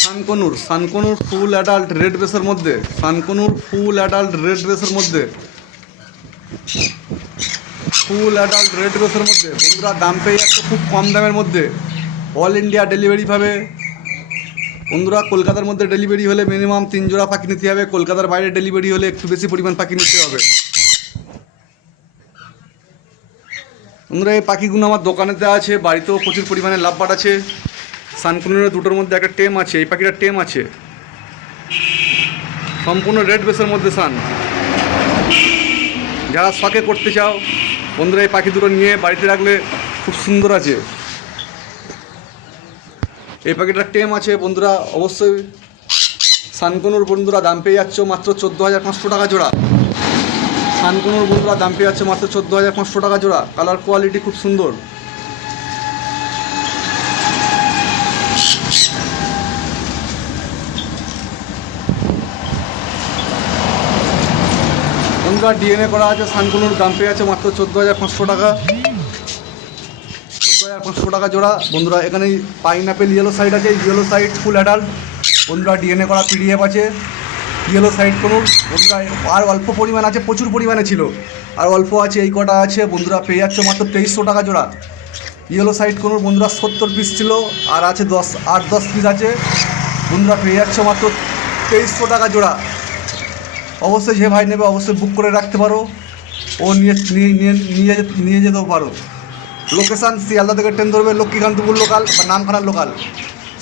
সানকনুর সানকনুর full adult red বেসের মধ্যে, সানকনুর full adult red বেসের মধ্যে, ফুল অ্যাডাল্ট রেড বেসের মধ্যে, বন্ধুরা, দাম পেয়ে যাচ্ছে খুব কম দামের মধ্যে অল ইন্ডিয়া ডেলিভারি পাবে। বন্ধুরা, কলকাতার মধ্যে ডেলিভারি হলে মিনিমাম তিন জোড়া পাখি নিতে হবে, কলকাতার বাইরে ডেলিভারি হলে একটু বেশি পরিমাণ পাখি নিতে হবে। বন্ধুরা, এই পাখিগুলো আমার দোকানেতে আছে, বাড়িতেও প্রচুর পরিমাণে লাভবাট আছে। সানকুনের দুটোর মধ্যে একটা টেম আছে, এই পাখিটা টেম আছে। সম্পূর্ণ রেড বেসের মধ্যে সান। যারা শখে করতে চাও, বন্ধুরা, এই পাখি দুটো নিয়ে বাড়িতে রাখলে খুব সুন্দর আছে। এই পাখিটা টেম আছে, বন্ধুরা, অবশ্যই। সানকুনুর বন্ধুরা, দাম পেয়ে যাচ্ছ মাত্র চোদ্দ হাজার পাঁচশো টাকা জোড়া। সানকুনুর বন্ধুরা, দাম পেয়ে যাচ্ছে মাত্র চোদ্দ হাজার পাঁচশো টাকা জোড়া। কালার কোয়ালিটি খুব সুন্দর। বন্ধুরা ডিএনএ করা আছে সানকুনুর দাম পেয়ে আছে মাত্র চোদ্দ হাজার পাঁচশো টাকা। চোদ্দ হাজার পাঁচশো টাকা জোড়া। বন্ধুরা এখানে পাইনাপেল ইয়েলো সাইড আছে ইয়েলো সাইড ফুল অ্যাডাল্ট বন্ধুরা ডিএনএ করা পিডিএফ আছে ইয়েলো সাইড কোনুর বন্ধুরা আর অল্প পরিমাণ আছে, প্রচুর পরিমাণে ছিল। আর অল্প আছে, এই কটা আছে, বন্ধুরা, পেয়ে যাচ্ছে মাত্র তেইশশো টাকা জোড়া। ইয়েলো সাইড কোনুর বন্ধুরা, সত্তর পিস ছিল, আর আছে দশ, আট, দশ পিস আছে। বন্ধুরা, পেয়ে যাচ্ছে মাত্র তেইশশো টাকা জোড়া। অবশ্যই যে ভাই নেবে, অবশ্যই বুক করে রাখতে পারো। ও নিয়ে নিয়ে নিয়ে যেতেও পারো। লোকেশান শিয়ালদা থেকে ট্রেন ধরবে লক্ষ্মীকান্তপুর লোকাল বা নামখানার লোকাল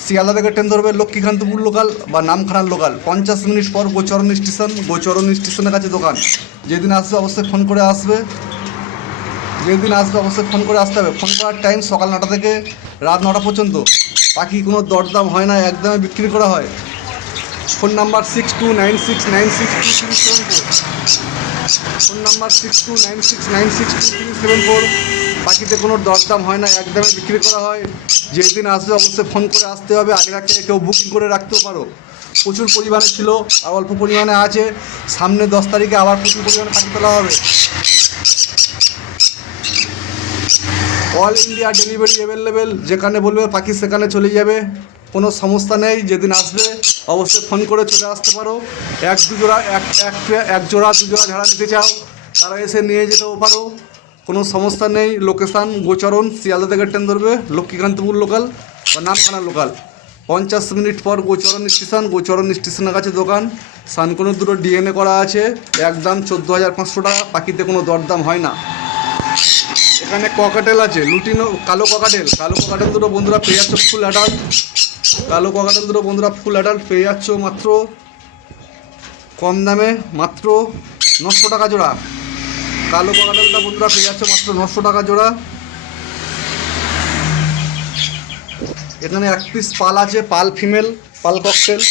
শিয়ালদা থেকে ট্রেন ধরবে লক্ষ্মীকান্তপুর লোকাল বা নামখানার লোকাল পঞ্চাশ মিনিট পর গোচরণ স্টেশন গোচরণ স্টেশনের কাছে দোকান। যেদিন আসবে অবশ্যই ফোন করে আসবে। যেদিন আসবে অবশ্যই ফোন করে আসতে হবে। ফোন করার টাইম সকাল নটা থেকে রাত নটা পর্যন্ত। পাখি কোনো দরদাম হয় না একদমে বিক্রি করা হয়। Phone number six two nine six nine six two three seven four. Phone number six two nine six nine six two three seven four. পাখিতে কোনো দরদাম হয় না একদমে বিক্রি করা হয়। যেদিন আসবে অবশ্যই ফোন করে আসতে হবে, আগে রাখতে কেউ বুকিং করে রাখতেও পারো। প্রচুর পরিমাণে ছিল, আর অল্প পরিমাণে আছে। সামনে দশ তারিখে আবার প্রচুর পরিমাণে পাখি তোলা হবে। অল ইন্ডিয়া ডেলিভারি অ্যাভেলেবেল যেখানে বলবে পাখি সেখানে চলে যাবে। কোনো সমস্যা নেই, যেদিন আসবে অবশ্যই ফোন করে চলে আসতে পারো। এক দুজোড়া, এক এক এক জোড়া, দু জোড়া ঝাড়া নিতে চাও, তারা এসে নিয়ে যেতেও পারো। কোনো সমস্যা নেই, লোকেশান, গোচরণ, শিয়ালদা থেকে ট্রেন ধরবে, লক্ষ্মীকান্তপুর লোকাল বা নামখানা লোকাল পঞ্চাশ মিনিট পর গোচরণ স্টেশন, গোচরণ স্টেশনের কাছে দোকান। সানকোনোর দুটো ডিএনএ করা আছে একদম চোদ্দ হাজার পাঁচশো টাকা পাখিতে কোনো দরদাম হয় না। এখানে ককাটেল আছে, লুটিনো, কালো ককাটেল কালো ককাটেল দুটো বন্ধুরা পেয়ে যাচ্ছ ফুল অ্যাডাল্ট কালো দুটো বন্ধুরা ফুল অ্যাডাল্ট পেয়ে যাচ্ছ মাত্র কম দামে, মাত্র নশো টাকা জোড়া। কালো ককাটেলটা বন্ধুরা পেয়ে যাচ্ছ মাত্র নশো টাকা জোড়া। এখানে এক পিস পাল আছে, পাল ফিমেল পাল ককটেল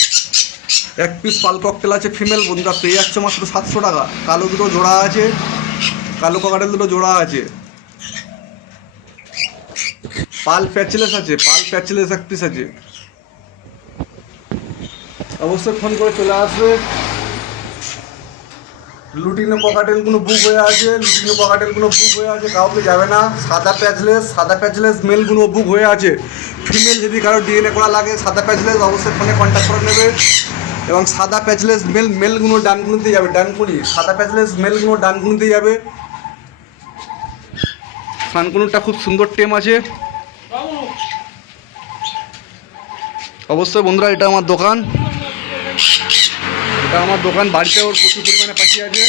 এক পিস পাল ককটেল আছে ফিমেল বন্ধুরা পেয়ে যাচ্ছে মাত্র সাতশো টাকা। কালো দুটো জোড়া আছে, কালো ককাটেল দুটো জোড়া আছে। পাল প্যাচলেস আছে, পাল প্যাচলেস এক পিস আছে। অবশ্যই ফোন করে চলে আসবে। লুটিনো পকাটেলগুলো বুক হয়ে আছে, লুটিনো পকাটেলগুলো বুক হয়ে আছে, কাউকে যাবে না। সাদা প্যাচলেস সাদা প্যাচলেস মেলগুলো বুক হয়ে আছে। ফিমেল যদি কারও ডিএনএ করা লাগে, সাদা প্যাচলেস অবশ্যই ফোনে কন্ট্যাক্ট করে নেবে। এবং সাদা প্যাচলেস মেল মেলগুলো ডানকুনিতে যাবে, ডানকুনি। সাদা প্যাচলেস মেলগুলো ডানকুনিতে যাবে। সানকুনুরটা খুব সুন্দর টেম আছে। অবশ্যই বন্ধুরা, এটা আমার দোকান। এটা আমার দোকান বাড়িতে ওর প্রচুর পরিমাণে পাখি আছে।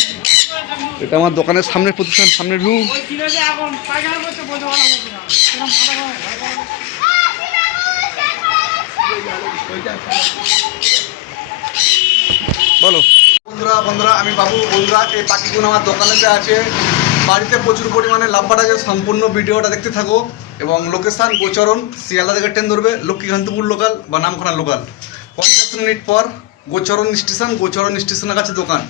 এটা আমার দোকানের সামনের প্রতিষ্ঠান সামনের ভিউ। বলো। বন্ধুরা বন্ধুরা আমি বাবু বন্ধুরা এই পাখিগুলো আমার দোকানেতে আছে বাড়িতে প্রচুর পরিমাণে লাভবার আছে। সম্পূর্ণ ভিডিওটা দেখতে থাকো এবং লোকেশান গোচরণ শিয়ালদা থেকে ট্রেন ধরবে লক্ষ্মীকান্তপুর লোকাল বা নামখানা লোকাল পঞ্চাশ মিনিট পর গোচরণ স্টেশন, গোচরণ স্টেশনের কাছে দোকান।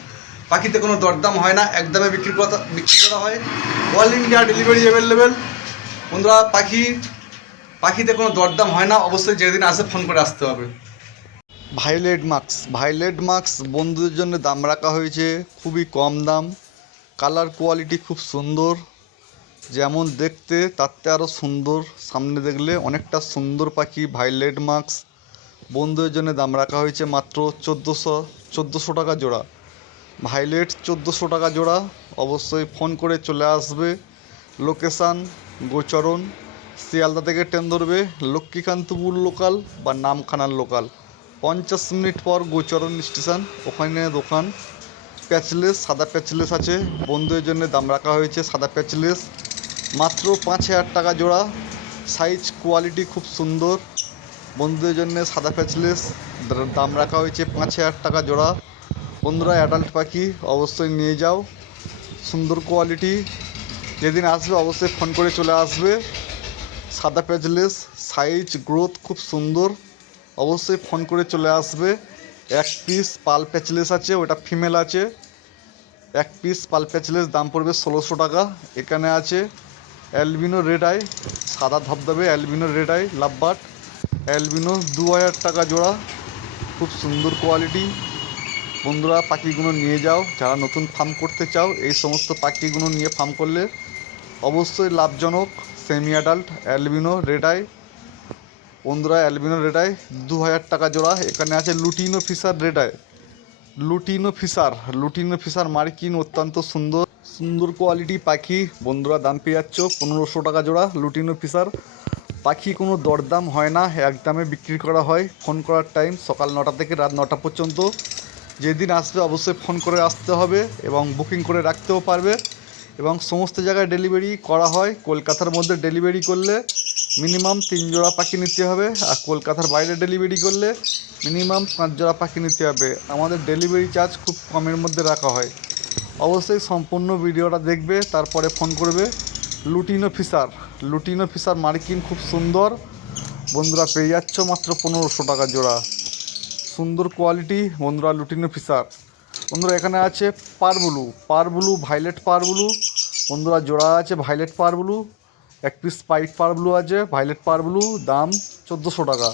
পাখিতে কোনো দরদাম হয় না, একদমে বিক্রি করা বিক্রি করা হয়। অল ইন্ডিয়া ডেলিভারি অ্যাভেলেবেল বন্ধুরা, পাখি পাখিতে কোনো দরদাম হয় না, অবশ্যই যেদিন আসে ফোন করে আসতে হবে। ভাইলেট মাস্ক ভাইলেট মাস্ক বন্ধুদের জন্য দাম রাখা হয়েছে খুবই কম দাম। কালার কোয়ালিটি খুব সুন্দর। যেমন দেখতে তার থেকে আরও সুন্দর। সামনে দেখলে অনেকটা সুন্দর পাখি ভাইলেট মাস্ক বন্ধুদের জন্য দাম রাখা হয়েছে মাত্র চোদ্দোশো চোদ্দোশো টাকা জোড়া। ভাইলেট চোদ্দোশো টাকা জোড়া। অবশ্যই ফোন করে চলে আসবে। লোকেশান গোচরণ, শিয়ালদা থেকে ট্রেন ধরবে, লক্ষ্মীকান্তপুর লোকাল বা নামখানার লোকাল পঞ্চাশ মিনিট পর গোচরণ স্টেশন, ওখানে দোকান। প্যাচলেস, সাদা প্যাচলেস আছে। বন্ধুদের জন্য দাম রাখা হয়েছে সাদা প্যাচলেস। মাত্র পাঁচ হাজার টাকা জোড়া। সাইজ কোয়ালিটি খুব সুন্দর। বন্ধুদের জন্য সাদা প্যাচলেস দাম রাখা হয়েছে পাঁচ হাজার টাকা জোড়া। বন্ধুরা অ্যাডাল্ট পাখি, অবশ্যই নিয়ে যাও। সুন্দর কোয়ালিটি যেদিন আসবে অবশ্যই ফোন করে চলে আসবে। সাদা প্যাচলেস সাইজ গ্রোথ খুব সুন্দর। অবশ্যই ফোন করে চলে আসবে। এক পিস পাল প্যাচলেস আছে, ওটা ফিমেল আছে। এক পিস পাল প্যাচলেস, দাম পড়বে ষোলোশো টাকা। এখানে আছে অ্যালবিনো রেড আই, সাদা ধবধবে albino red eye lovebird albino, দু হাজার টাকা জোড়া, খুব সুন্দর কোয়ালিটি। বন্ধুরা, পাখিগুলো নিয়ে যাও, যারা নতুন ফার্ম করতে চাও, এই সমস্ত পাখিগুলো নিয়ে ফার্ম করলে অবশ্যই লাভজনক semi adult albino red eye বন্ধুরা, অ্যালবিনো রেড আই দু হাজার টাকা জোড়া, এখানে আছে lutino Fischer red eye lutino Fischer lutino Fischer মার্কিন, অত্যন্ত সুন্দর সুন্দর কোয়ালিটি পাখি। বন্ধুরা, দাম পেয়ে যাচ্ছ পনেরোশো টাকা জোড়া লুটিনো ফিসার পাখি কোনো দরদাম হয় না একদমে বিক্রি করা হয়। ফোন করার টাইম সকাল নটা থেকে রাত নটা পর্যন্ত। যেদিন আসবে অবশ্যই ফোন করে আসতে হবে এবং বুকিং করে রাখতেও পারবে। এবং সমস্ত জায়গায় ডেলিভারি করা হয়। কলকাতার মধ্যে ডেলিভারি করলে মিনিমাম তিন জোড়া পাখি নিতে হবে আর কলকাতার বাইরে ডেলিভারি করলে মিনিমাম পাঁচ জোড়া পাখি নিতে হবে। আমাদের ডেলিভারি চার্জ খুব কমের মধ্যে রাখা হয়। অবশ্যই সম্পূর্ণ ভিডিওটা দেখবে, তারপরে ফোন করবে। লুটিনো ফিসার লুটিনো ফিসার মার্কিন খুব সুন্দর। বন্ধুরা পেয়ে যাচ্ছ মাত্র পনেরোশো টাকা জোড়া। সুন্দর কোয়ালিটি বন্ধুরা লুটিনো ফিসার বন্ধুরা এখানে আছে পারবুলু পারবুলু, ভাইলেট পারবুলু। বন্ধুরা জোড়া আছে ভাইলেট পারবুলু, এক পিস পাইট পারবুলু আছে, ভাইলেট পারবুলু, দাম চোদ্দোশো টাকা।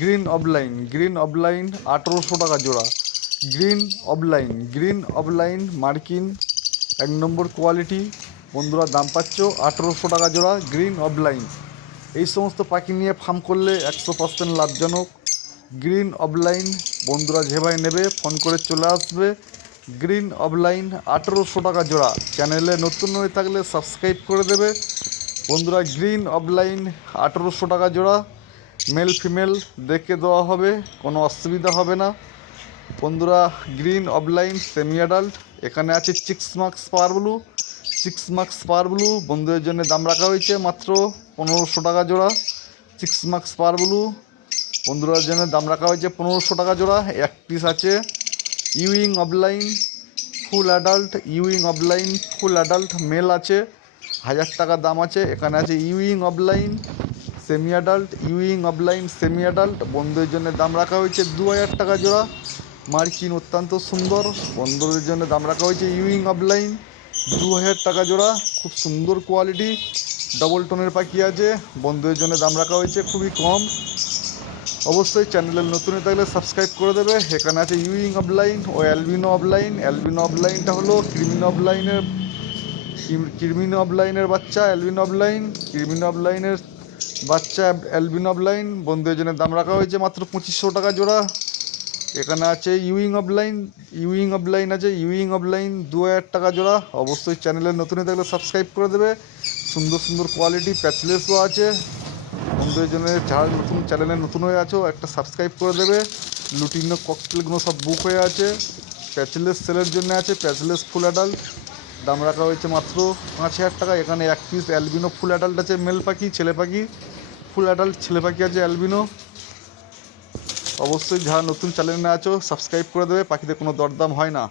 গ্রিন অফলাইন গ্রিন অফলাইন আঠেরোশো টাকা জোড়া। গ্রিন অফলাইন গ্রিন অফলাইন মার্কিন, এক নম্বর কোয়ালিটি। বন্ধুরা, দাম পাচ্ছ আঠেরোশো টাকা জোড়া গ্রিন অফলাইন এই সমস্ত পাখি নিয়ে ফার্ম করলে একশো পার্সেন্ট লাভজনক। গ্রিন অফলাইন বন্ধুরা যে ভাই নেবে ফোন করে চলে আসবে। গ্রিন অফলাইন আঠেরোশো টাকা জোড়া। চ্যানেলে নতুন হয়ে থাকলে সাবস্ক্রাইব করে দেবে। বন্ধুরা গ্রিন অফলাইন আঠেরোশো টাকা জোড়া। মেল ফিমেল দেখে দেওয়া হবে, কোনো অসুবিধা হবে না। বন্ধুরা গ্রিন অফলাইন সেমি অ্যাডাল্ট এখানে আছে chicks marks power blue chicks marks power blue বন্ধুদের জন্য দাম রাখা হয়েছে মাত্র পনেরোশো টাকা জোড়া। সিক্স মার্কস পাওয়ার ব্লু বন্ধুরার জন্য দাম রাখা হয়েছে পনেরোশো টাকা জোড়া। এক পিস আছে euwing opaline full adult euwing opaline full adult male আছে। হাজার টাকা দাম আছে। এখানে আছে euwing opaline semi adult euwing opaline semi adult বন্ধুদের জন্য দাম রাখা হয়েছে দু হাজার টাকা জোড়া। মার্কিন অত্যন্ত সুন্দর, বন্ধুদের জন্য দাম রাখা হয়েছে ইউইং অফলাইন দু হাজার টাকা জোড়া, খুব সুন্দর কোয়ালিটি ডবল টোনের পাখি আছে, বন্ধুদের জন্য দাম রাখা হয়েছে খুবই কম। অবশ্যই চ্যানেলের নতুন থাকলে সাবস্ক্রাইব করে দেবে। এখানে আছে ইউইং অফলাইন ও অ্যালবিনো অফলাইন অ্যালবিনো অফলাইনটা হলো ক্রিমিনো অফলাইনের ক্রিমিনো অফলাইনের বাচ্চা অ্যালবিনো অফলাইন ক্রিমিনো অফলাইনের বাচ্চা অ্যালবিনো অফলাইন বন্ধুদের জন্য দাম রাখা হয়েছে মাত্র পঁচিশশো টাকা জোড়া। এখানে আছে ইউইং অফলাইন ইউইং অফলাইন আছে ইউইং অফলাইন দু হাজার টাকা জোড়া। অবশ্যই চ্যানেলের নতুন হয়ে থাকলে সাবস্ক্রাইব করে দেবে। সুন্দর সুন্দর কোয়ালিটি প্যাচলেসও আছে। বন্ধুদের জন্য যারা নতুন চ্যানেলে নতুন হয়ে আছো, একটা সাবস্ক্রাইব করে দেবে। লুটিনো ককটেলগুলো সব বুক হয়ে আছে। প্যাচলেস সেলের জন্য আছে প্যাচলেস ফুল অ্যাডাল্ট দাম রাখা হয়েছে মাত্র পাঁচ হাজার টাকা। এখানে এক পিস অ্যালবিনো ফুল অ্যাডাল্ট আছে মেল পাখি, ছেলে পাখি। ফুল অ্যাডাল্ট ছেলে পাখি আছে অ্যালবিনো অবশ্যই যারা নতুন চ্যানেলে আছো সাবস্ক্রাইব করে দেবে পাখিদের কোনো দরদাম হয় না।